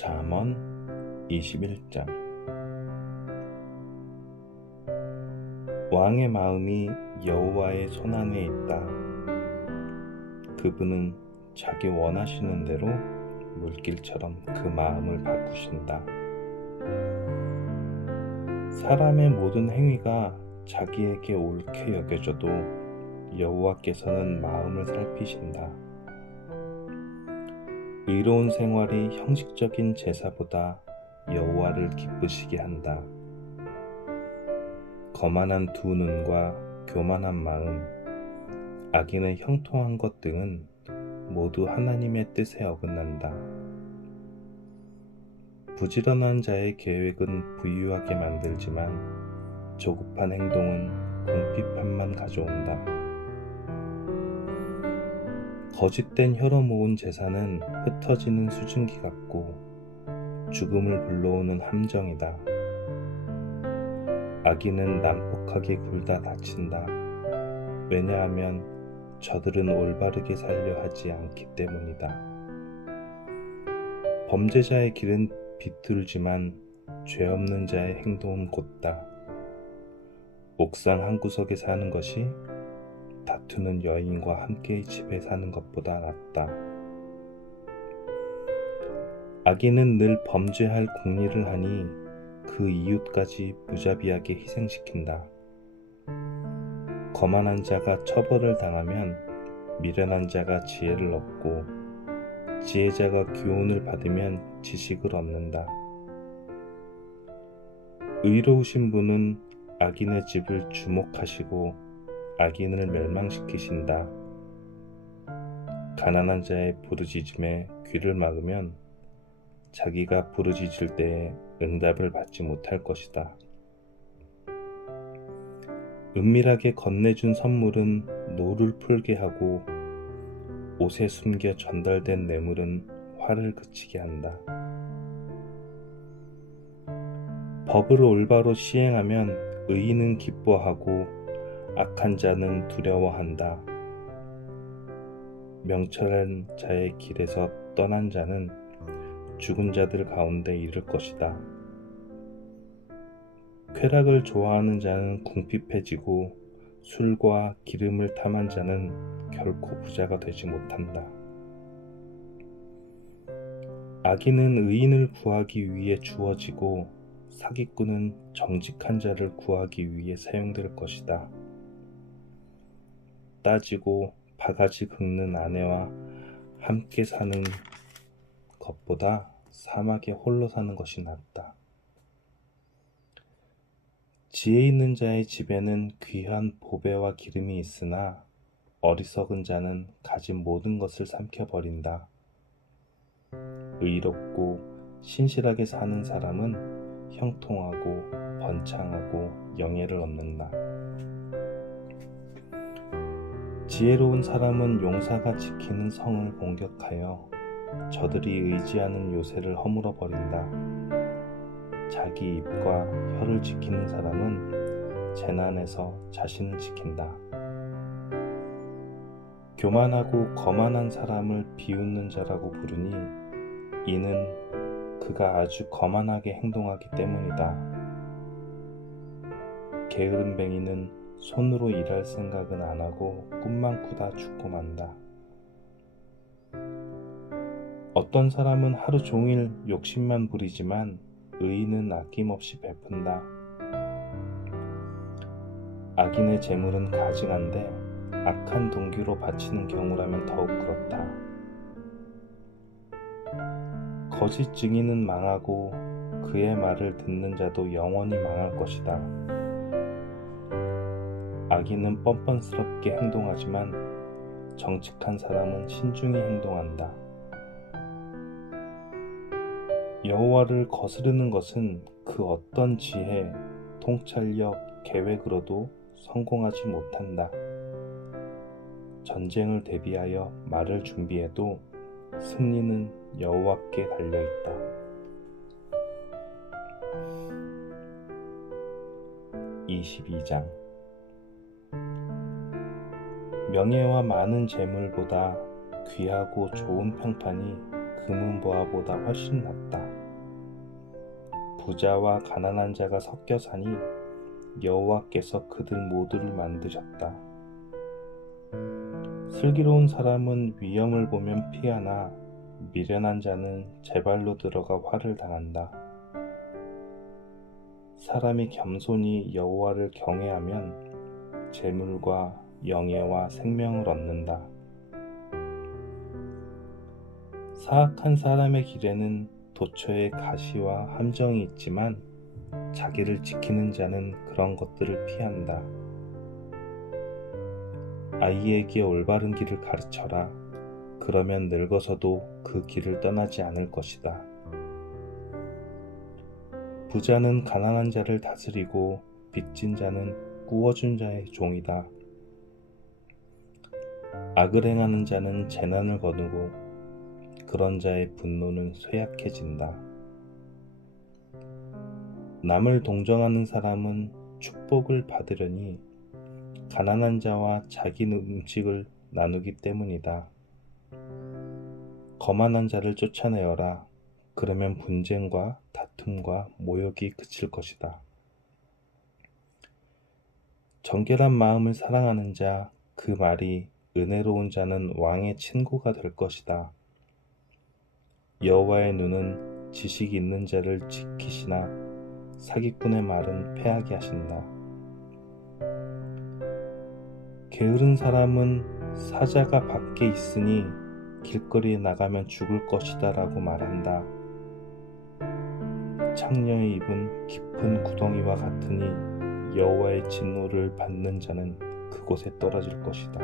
잠언 21장. 왕의 마음이 여호와의 손안에 있다. 그분은 자기 원하시는 대로 물길처럼 그 마음을 바꾸신다. 사람의 모든 행위가 자기에게 옳게 여겨져도 여호와께서는 마음을 살피신다. 의로운 생활이 형식적인 제사보다 여호와를 기쁘시게 한다. 거만한 두 눈과 교만한 마음, 악인의 형통한 것 등은 모두 하나님의 뜻에 어긋난다. 부지런한 자의 계획은 부유하게 만들지만 조급한 행동은 궁핍함만 가져온다. 거짓된 혀로 모은 재산은 흩어지는 수증기 같고 죽음을 불러오는 함정이다. 악인은 난폭하게 굴다 다친다. 왜냐하면 저들은 올바르게 살려 하지 않기 때문이다. 범죄자의 길은 비뚤지만 죄 없는 자의 행동은 곧다. 옥상 한 구석에 사는 것이 다투는 여인과 함께 집에 사는 것보다 낫다. 악인은 늘 범죄할 궁리를 하니 그 이웃까지 무자비하게 희생시킨다. 거만한 자가 처벌을 당하면 미련한 자가 지혜를 얻고 지혜자가 교훈을 받으면 지식을 얻는다. 의로우신 분은 악인의 집을 주목하시고 악인을 멸망시키신다. 가난한 자의 부르짖음에 귀를 막으면 자기가 부르짖을 때에 응답을 받지 못할 것이다. 은밀하게 건네준 선물은 노를 풀게 하고 옷에 숨겨 전달된 뇌물은 화를 그치게 한다. 법을 올바로 시행하면 의인은 기뻐하고 악한 자는 두려워한다. 명철한 자의 길에서 떠난 자는 죽은 자들 가운데 이를 것이다. 쾌락을 좋아하는 자는 궁핍해지고 술과 기름을 탐한 자는 결코 부자가 되지 못한다. 악인은 의인을 구하기 위해 주어지고 사기꾼은 정직한 자를 구하기 위해 사용될 것이다. 따지고 바가지 긁는 아내와 함께 사는 것보다 사막에 홀로 사는 것이 낫다. 지혜 있는 자의 집에는 귀한 보배와 기름이 있으나 어리석은 자는 가진 모든 것을 삼켜버린다. 의롭고 신실하게 사는 사람은 형통하고 번창하고 영예를 얻는다. 지혜로운 사람은 용사가 지키는 성을 공격하여 저들이 의지하는 요새를 허물어 버린다. 자기 입과 혀를 지키는 사람은 재난에서 자신을 지킨다. 교만하고 거만한 사람을 비웃는 자라고 부르니 이는 그가 아주 거만하게 행동하기 때문이다. 게으름뱅이는 손으로 일할 생각은 안 하고 꿈만 꾸다 죽고 만다. 어떤 사람은 하루 종일 욕심만 부리지만 의인은 아낌없이 베푼다. 악인의 재물은 가증한데 악한 동기로 바치는 경우라면 더욱 그렇다. 거짓 증인은 망하고 그의 말을 듣는 자도 영원히 망할 것이다. 악인은 뻔뻔스럽게 행동하지만 정직한 사람은 신중히 행동한다. 여호와를 거스르는 것은 그 어떤 지혜, 통찰력, 계획으로도 성공하지 못한다. 전쟁을 대비하여 말을 준비해도 승리는 여호와께 달려있다. (22장) 명예와 많은 재물보다 귀하고 좋은 평판이 금은보화보다 훨씬 낫다. 부자와 가난한 자가 섞여 사니 여호와께서 그들 모두를 만드셨다. 슬기로운 사람은 위험을 보면 피하나 미련한 자는 제 발로 들어가 화를 당한다. 사람이 겸손히 여호와를 경외하면 재물과 영예와 생명을 얻는다. 사악한 사람의 길에는 도처에 가시와 함정이 있지만 자기를 지키는 자는 그런 것들을 피한다. 아이에게 올바른 길을 가르쳐라. 그러면 늙어서도 그 길을 떠나지 않을 것이다. 부자는 가난한 자를 다스리고 빚진 자는 꾸어준 자의 종이다. 악을 행하는 자는 재난을 거두고 그런 자의 분노는 쇠약해진다. 남을 동정하는 사람은 축복을 받으려니 가난한 자와 자기 음식을 나누기 때문이다. 거만한 자를 쫓아내어라. 그러면 분쟁과 다툼과 모욕이 그칠 것이다. 정결한 마음을 사랑하는 자, 그 말이 은혜로운 자는 왕의 친구가 될 것이다. 여호와의 눈은 지식이 있는 자를 지키시나 사기꾼의 말은 패하게 하신다. 게으른 사람은 사자가 밖에 있으니 길거리에 나가면 죽을 것이다 라고 말한다. 창녀의 입은 깊은 구덩이와 같으니 여호와의 진노를 받는 자는 그곳에 떨어질 것이다.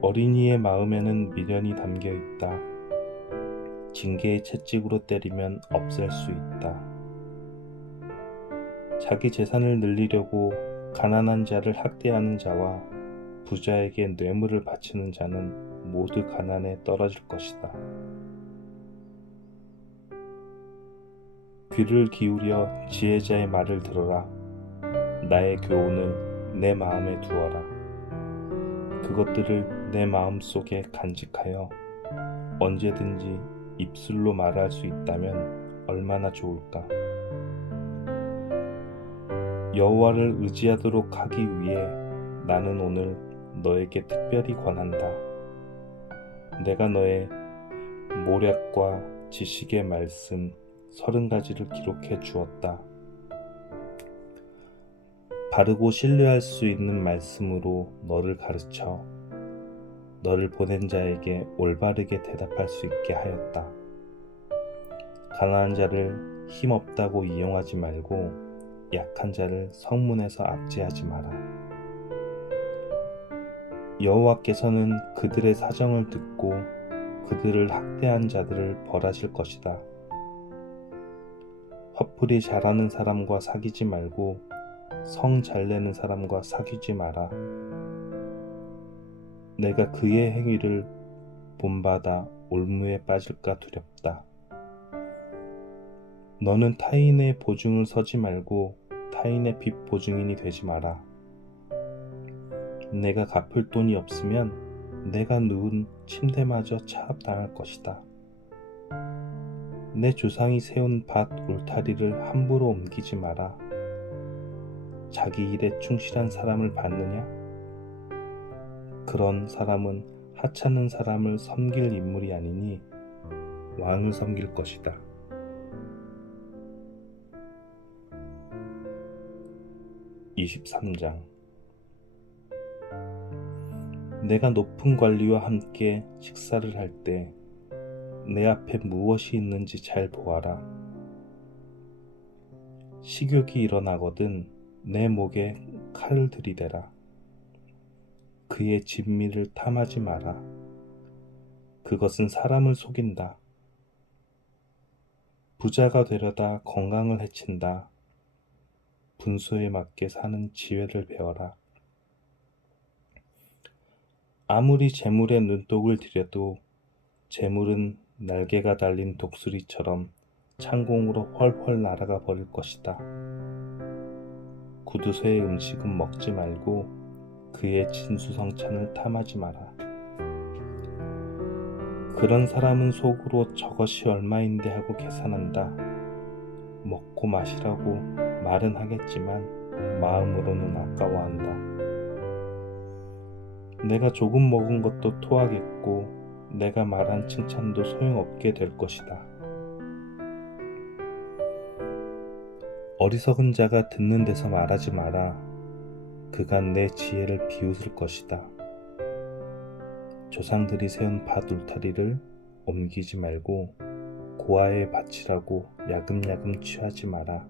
어린이의 마음에는 미련이 담겨 있다. 징계의 채찍으로 때리면 없앨 수 있다. 자기 재산을 늘리려고 가난한 자를 학대하는 자와 부자에게 뇌물을 바치는 자는 모두 가난에 떨어질 것이다. 귀를 기울여 지혜자의 말을 들어라. 나의 교훈을 내 마음에 두어라. 그것들을 내 마음속에 간직하여 언제든지 입술로 말할 수 있다면 얼마나 좋을까. 여호와를 의지하도록 하기 위해 나는 오늘 너에게 특별히 권한다. 내가 너의 모략과 지식의 말씀 30가지를 기록해 주었다. 바르고 신뢰할 수 있는 말씀으로 너를 가르쳐 너를 보낸 자에게 올바르게 대답할 수 있게 하였다. 가난한 자를 힘없다고 이용하지 말고 약한 자를 성문에서 압제하지 마라. 여호와께서는 그들의 사정을 듣고 그들을 학대한 자들을 벌하실 것이다. 화풀이 잘하는 사람과 사귀지 말고 성 잘내는 사람과 사귀지 마라. 내가 그의 행위를 본받아 올무에 빠질까 두렵다. 너는 타인의 보증을 서지 말고 타인의 빚 보증인이 되지 마라. 내가 갚을 돈이 없으면 내가 누운 침대마저 차압당할 것이다. 내 조상이 세운 밭 울타리를 함부로 옮기지 마라. 자기 일에 충실한 사람을 받느냐? 그런 사람은 하찮은 사람을 섬길 인물이 아니니 왕을 섬길 것이다. (23장) 내가 높은 관리와 함께 식사를 할 때 내 앞에 무엇이 있는지 잘 보아라. 식욕이 일어나거든 내 목에 칼을 들이대라. 그의 진미를 탐하지 마라. 그것은 사람을 속인다. 부자가 되려다 건강을 해친다. 분수에 맞게 사는 지혜를 배워라. 아무리 재물에 눈독을 들여도 재물은 날개가 달린 독수리처럼 창공으로 헐헐 날아가 버릴 것이다. 구두쇠의 음식은 먹지 말고 그의 진수성찬을 탐하지 마라. 그런 사람은 속으로 저것이 얼마인데 하고 계산한다. 먹고 마시라고 말은 하겠지만 마음으로는 아까워한다. 내가 조금 먹은 것도 토하겠고 내가 말한 칭찬도 소용없게 될 것이다. 어리석은 자가 듣는 데서 말하지 마라. 그간 내 지혜를 비웃을 것이다. 조상들이 세운 밭 울타리를 옮기지 말고 고아의 밭이라고 야금야금 취하지 마라.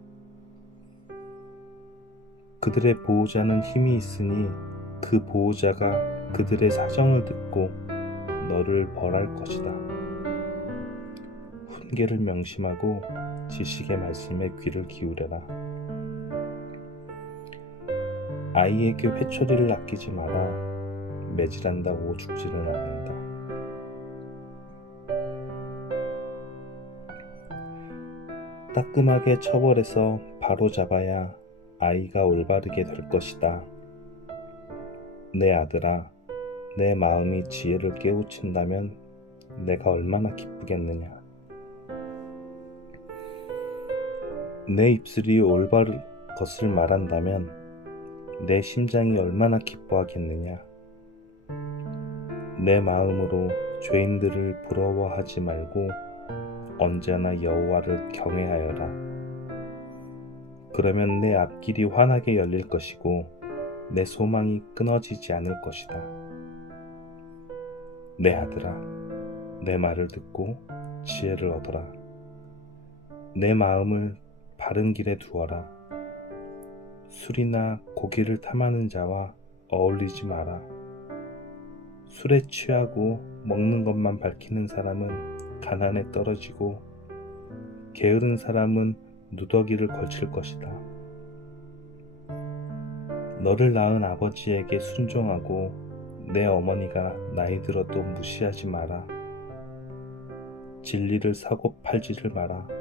그들의 보호자는 힘이 있으니 그 보호자가 그들의 사정을 듣고 너를 벌할 것이다. 훈계를 명심하고 지식의 말씀에 귀를 기울여라. 아이에게 회초리를 아끼지 마라. 매질한다고 죽지는 않는다. 따끔하게 처벌해서 바로잡아야 아이가 올바르게 될 것이다. 내 아들아, 내 마음이 지혜를 깨우친다면 내가 얼마나 기쁘겠느냐. 내 입술이 올바른 것을 말한다면 내 심장이 얼마나 기뻐하겠느냐. 내 마음으로 죄인들을 부러워하지 말고 언제나 여호와를 경외하여라. 그러면 내 앞길이 환하게 열릴 것이고 내 소망이 끊어지지 않을 것이다. 내 아들아, 내 말을 듣고 지혜를 얻어라. 내 마음을 바른 길에 두어라. 술이나 고기를 탐하는 자와 어울리지 마라. 술에 취하고 먹는 것만 밝히는 사람은 가난에 떨어지고 게으른 사람은 누더기를 걸칠 것이다. 너를 낳은 아버지에게 순종하고 내 어머니가 나이 들어도 무시하지 마라. 진리를 사고 팔지를 마라.